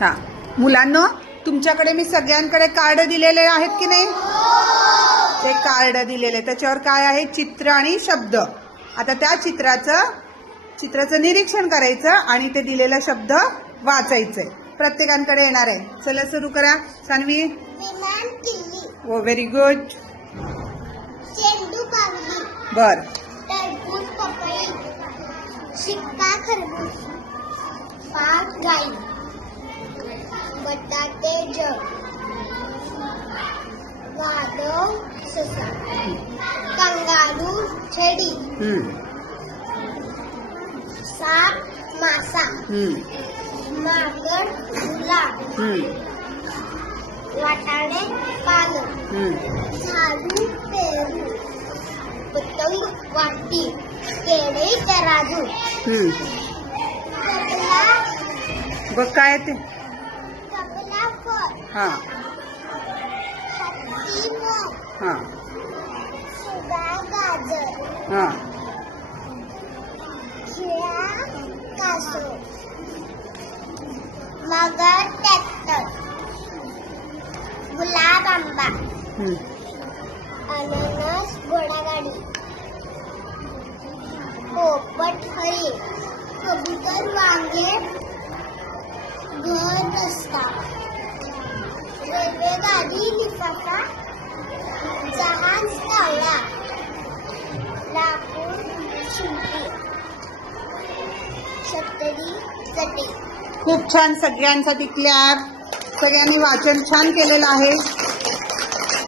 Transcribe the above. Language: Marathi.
हां मुलांनो, तुमच्याकडे मी सगळ्यांकडे कार्ड दिलेले आहेत की नाही? ते कार्ड दिलेले त्याच्यावर काय आहे? चित्र आणि शब्द. आता त्या चित्राचं निरीक्षण करायचं आणि ते दिलेला शब्द वाचायचंय. प्रत्येकांकडे येणार आहे. चला सुरू करा. सान्वी. विमान किल्ली. ओ व्हेरी गुड. चेंडू कावली. बर. टरबूज पपई. शिक्का खरबूज. पाच गाई. बटाटे जग. वादळ ससा. कंगारू छडी. साप मासा. माकड गुलाब. वाटाणे पालक. झाडू पेरू. पतंग वाटी. केळी तराजू. कपला. बघ काय ते? कपला फळ. हां हत्ती मोर. हां सुगा गाजर. हां खिळा कासव. मगर ट्रॅक्टर. गुलाब आंबा. अननस घोडागाडी. पोपट हरिण. कबूतर वांगे. घर रस्ता. रेल्वेगाडी लिफाफा. जहाज कावळा. लाकूड शिंपी. छत्री चटी. खूप छान. सगळ्यांसाठी क्लॅप. सगळ्यांनी वाचन छान केलेलं आहे.